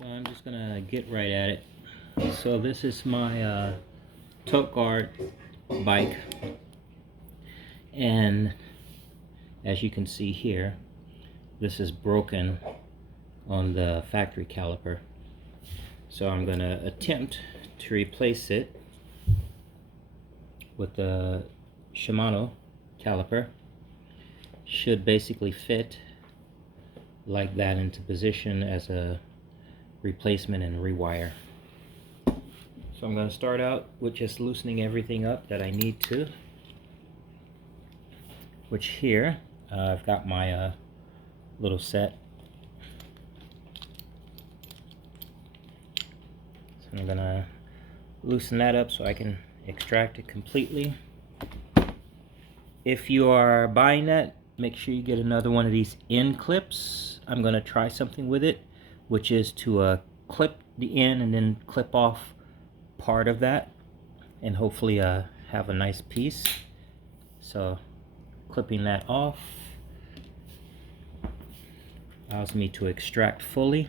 So I'm just gonna get right at it. So this is my TotGuard bike, and as you can see here, this is broken on the factory caliper. So I'm gonna attempt to replace it with the Shimano caliper. Should basically fit like that into position as a replacement and rewire. So I'm going to start out with just loosening everything up that I need to, which here I've got my little set. So I'm going to loosen that up so I can extract it completely. If you are buying that, make sure you get another one of these end clips. I'm going to try something with it, which is to clip the end and then clip off part of that, and hopefully have a nice piece. So clipping that off allows me to extract fully.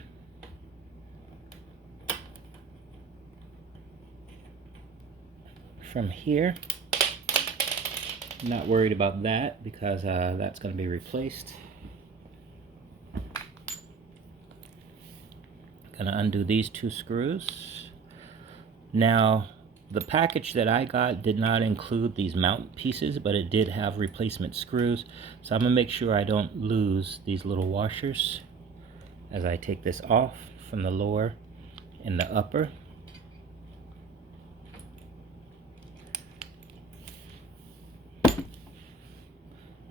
From here, I'm not worried about that because that's going to be replaced. Gonna undo these two screws. Now, the package that I got did not include these mount pieces, but it did have replacement screws. So I'm gonna make sure I don't lose these little washers as I take this off from the lower and the upper.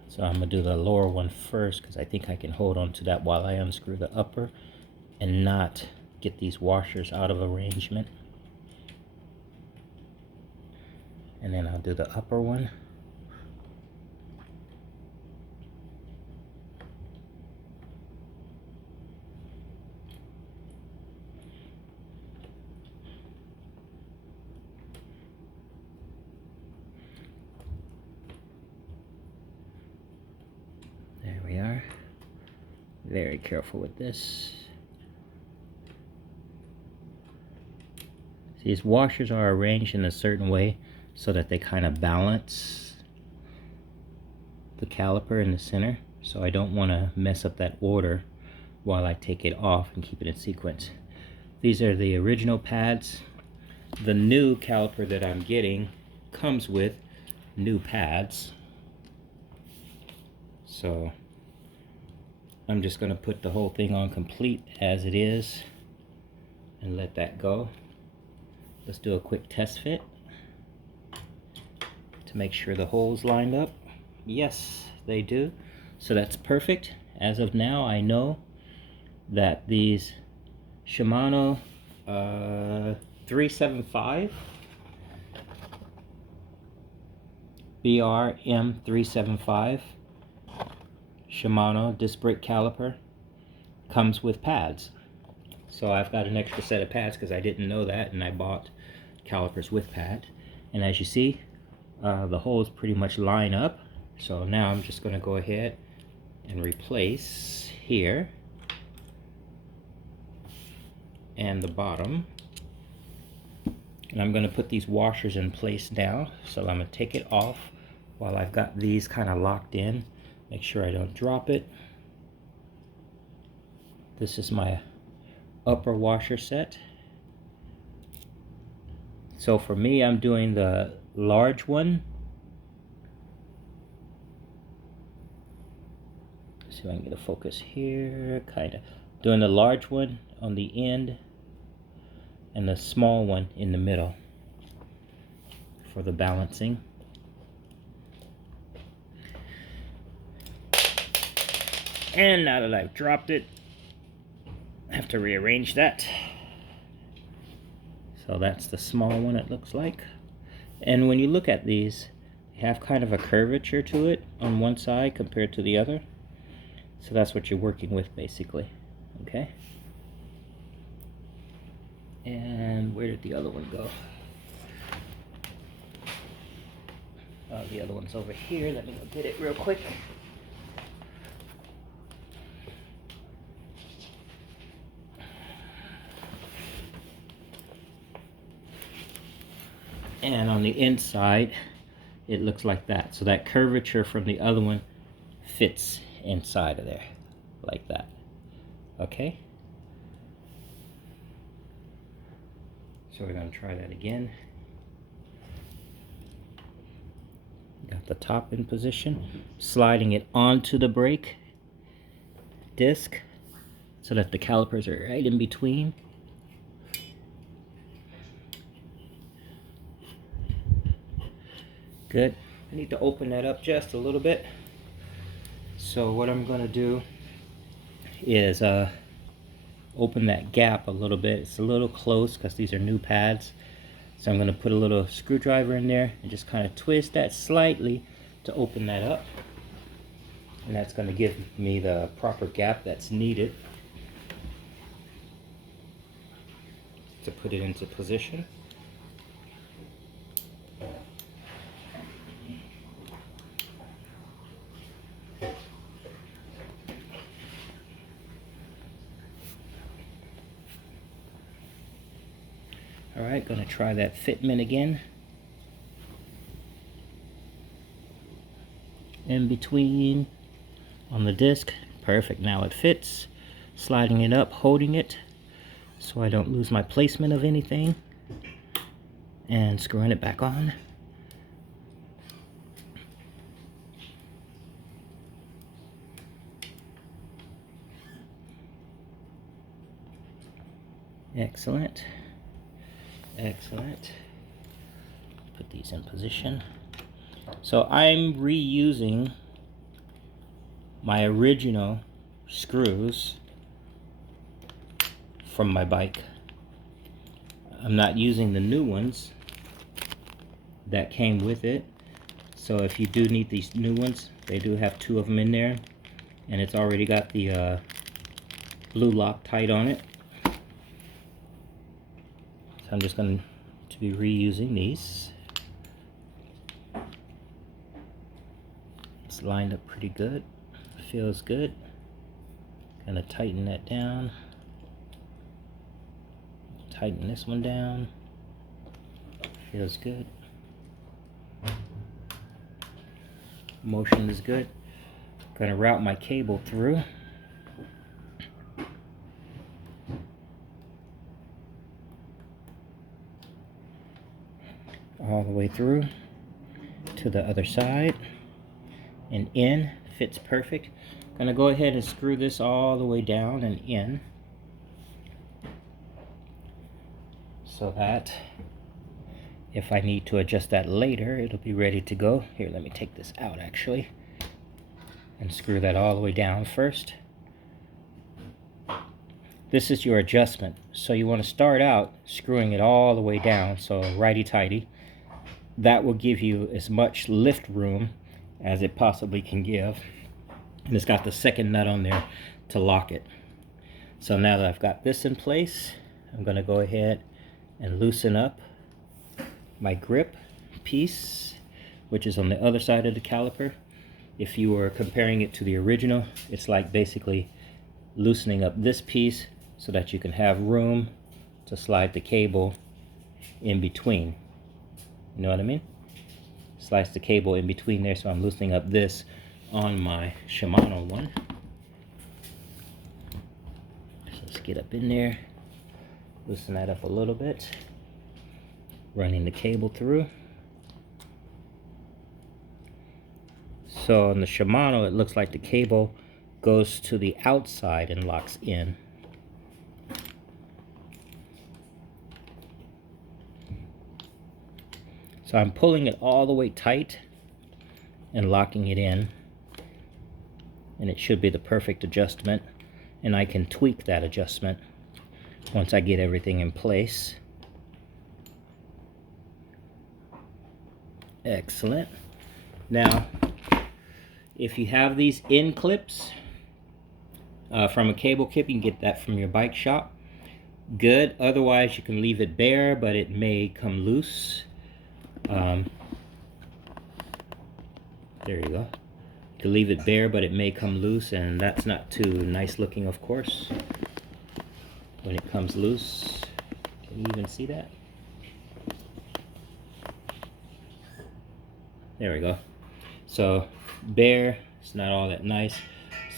So I'm gonna do the lower one first because I think I can hold on to that while I unscrew the upper and not get these washers out of arrangement. And then I'll do the upper one. There we are. Very careful with this. These washers are arranged in a certain way so that they kind of balance the caliper in the center. So I don't want to mess up that order while I take it off and keep it in sequence. These are the original pads. The new caliper that I'm getting comes with new pads. So I'm just going to put the whole thing on complete as it is and let that go. Let's do a quick test fit to make sure the holes lined up. Yes, they do. So that's perfect. As of now, I know that these Shimano 375 BR-M375 Shimano disc brake caliper comes with pads. So I've got an extra set of pads because I didn't know that, and I bought calipers with pad. And as you see, the holes pretty much line up. So now I'm just going to go ahead and replace here and the bottom. And I'm going to put these washers in place now. So I'm going to take it off while I've got these kind of locked in. Make sure I don't drop it. This is my upper washer set. So for me, I'm doing the large one. Let's see if I can get a focus here. Kind of doing the large one on the end and the small one in the middle for the balancing. And now that I've dropped it, I have to rearrange that. So that's the small one, it looks like. And when you look at these, they have kind of a curvature to it on one side compared to the other. So that's what you're working with basically. Okay. And where did the other one go? Oh, the other one's over here. Let me go get it real quick. And on the inside, it looks like that. So that curvature from the other one fits inside of there, like that. Okay? So we're going to try that again. Got the top in position, sliding it onto the brake disc so that the calipers are right in between. Good. I need to open that up just a little bit. So what I'm going to do is open that gap a little bit. It's a little close because these are new pads. So I'm going to put a little screwdriver in there and just kind of twist that slightly to open that up. And that's going to give me the proper gap that's needed to put it into position. Alright, going to try that fitment again. In between on the disc. Perfect, now it fits. Sliding it up, holding it so I don't lose my placement of anything. And screwing it back on. Excellent. Excellent. Put these in position. So I'm reusing my original screws from my bike. I'm not using the new ones that came with it. So if you do need these new ones, they do have 2 of them in there, and it's already got the blue Loctite on it. So I'm just going to be reusing these. It's lined up pretty good. Feels good. Kind of tighten that down. Tighten this one down. Feels good. Motion is good. Gonna route my cable through. All the way through to the other side and in. Fits perfect. Gonna go ahead and screw this all the way down and in so that if I need to adjust that later, it'll be ready to go. Here, let me take this out actually and screw that all the way down first. This is your adjustment. So you want to start out screwing it all the way down, so righty-tighty. That will give you as much lift room as it possibly can give. And it's got the second nut on there to lock it. So now that I've got this in place, I'm going to go ahead and loosen up my grip piece, which is on the other side of the caliper. If you were comparing it to the original, it's like basically loosening up this piece so that you can have room to slide the cable in between. You know what I mean? Slice the cable in between there, so I'm loosening up this on my Shimano one. So let's get up in there, loosen that up a little bit, running the cable through. So on the Shimano, it looks like the cable goes to the outside and locks in. So I'm pulling it all the way tight and locking it in, and it should be the perfect adjustment, and I can tweak that adjustment once I get everything in place. Excellent. Now, if you have these in clips from a cable clip, you can get that from your bike shop. Good. Otherwise, you can leave it bare, but it may come loose. There you go. You can leave it bare, but it may come loose, and that's not too nice looking, of course. When it comes loose, can you even see that? There we go. So bare, it's not all that nice.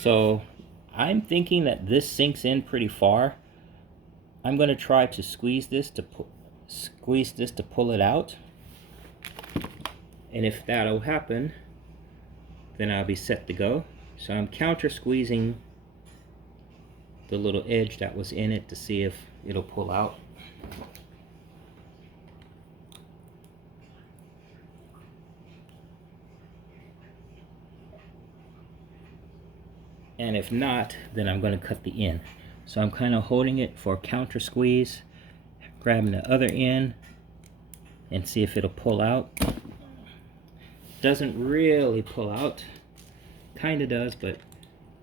So I'm thinking that this sinks in pretty far. I'm going to try to squeeze this to pull it out. And if that'll happen, then I'll be set to go. So I'm counter squeezing the little edge that was in it to see if it'll pull out. And if not, then I'm going to cut the end. So I'm kind of holding it for counter squeeze, grabbing the other end, and see if it'll pull out. Doesn't really pull out. Kind of does, but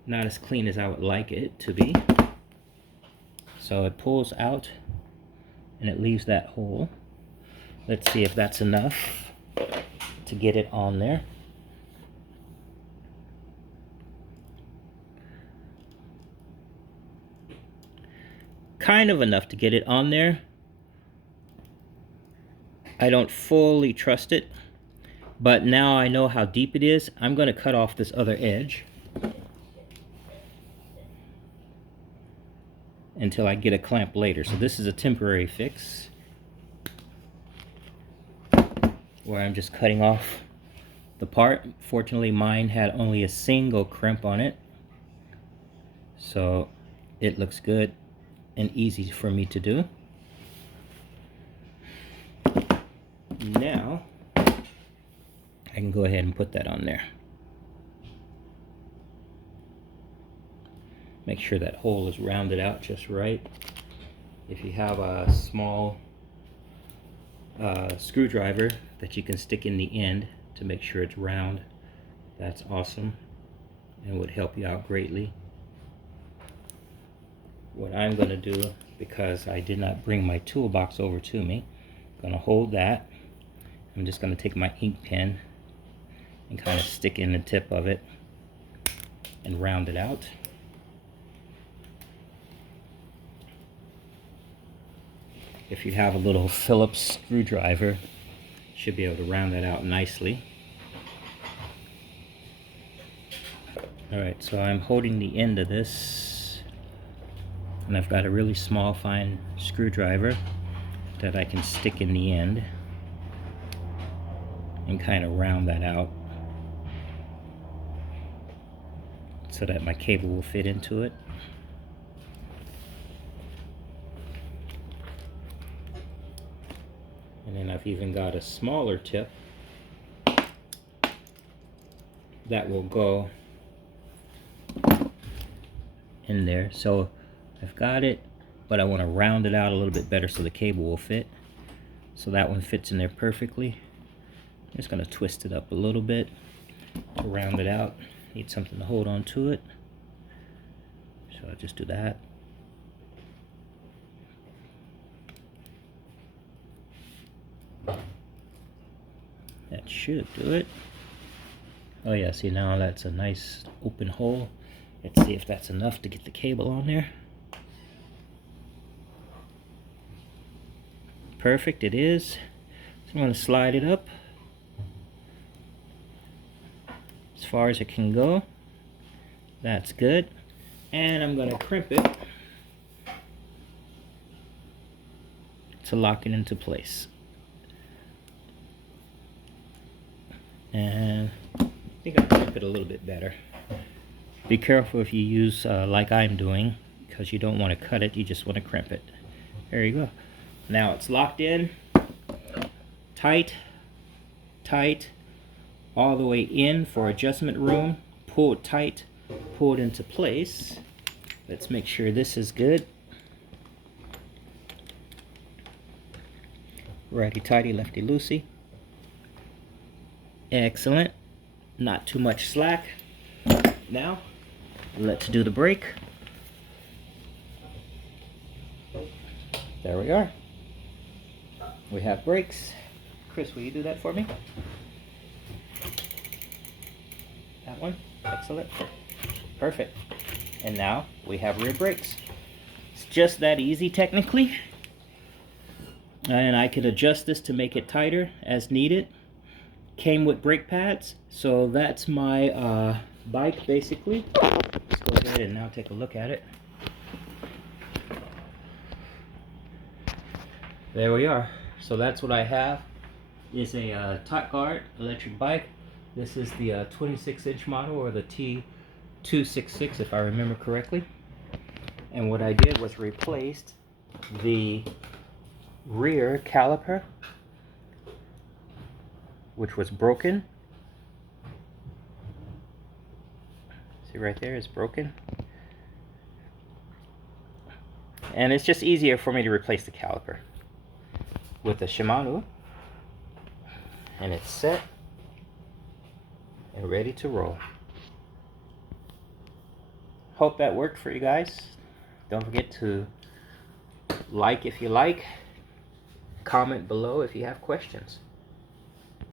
not as clean as I would like it to be. So it pulls out, and it leaves that hole. Let's see if that's enough to get it on there. Kind of enough to get it on there. I don't fully trust it, but now I know how deep it is. I'm going to cut off this other edge until I get a clamp later. So this is a temporary fix where I'm just cutting off the part. Fortunately, mine had only a single crimp on it, so it looks good and easy for me to do. Now I can go ahead and put that on there. Make sure that hole is rounded out just right. If you have a small screwdriver that you can stick in the end to make sure it's round, that's awesome and would help you out greatly. What I'm going to do, because I did not bring my toolbox over to me, I'm going to hold that. I'm just going to take my ink pen and kind of stick in the tip of it and round it out. If you have a little Phillips screwdriver, you should be able to round that out nicely. Alright, so I'm holding the end of this, and I've got a really small fine screwdriver that I can stick in the end and kind of round that out so that my cable will fit into it. And then I've even got a smaller tip that will go in there. So I've got it, but I want to round it out a little bit better so the cable will fit. So that one fits in there perfectly. I'm just going to twist it up a little bit to round it out. Need something to hold on to it. So I'll just do that. That should do it. Oh yeah, see, now that's a nice open hole. Let's see if that's enough to get the cable on there. Perfect, it is. So I'm going to slide it up as far as it can go. That's good. And I'm going to crimp it to lock it into place. And I think I'll crimp it a little bit better. Be careful if you use like I'm doing, because you don't want to cut it, you just want to crimp it. There you go. Now it's locked in, tight, tight, all the way in for adjustment room. Pull it tight, pull it into place. Let's make sure this is good. Righty tighty, lefty loosey. Excellent. Not too much slack. Now, let's do the brake. There we are. We have brakes. Chris, will you do that for me? That one? Excellent. Perfect. And now we have rear brakes. It's just that easy technically. And I could adjust this to make it tighter as needed. came with brake pads. So that's my bike basically. Let's go ahead and now take a look at it. There we are. So that's what I have. Is a TotGuard electric bike. This is the 26-inch model, or the T266 if I remember correctly. And what I did was replaced the rear caliper, which was broken. See right there, it's broken. And it's just easier for me to replace the caliper with the Shimano. And it's set and ready to roll. Hope that worked for you guys. Don't forget to like if you like, comment below if you have questions.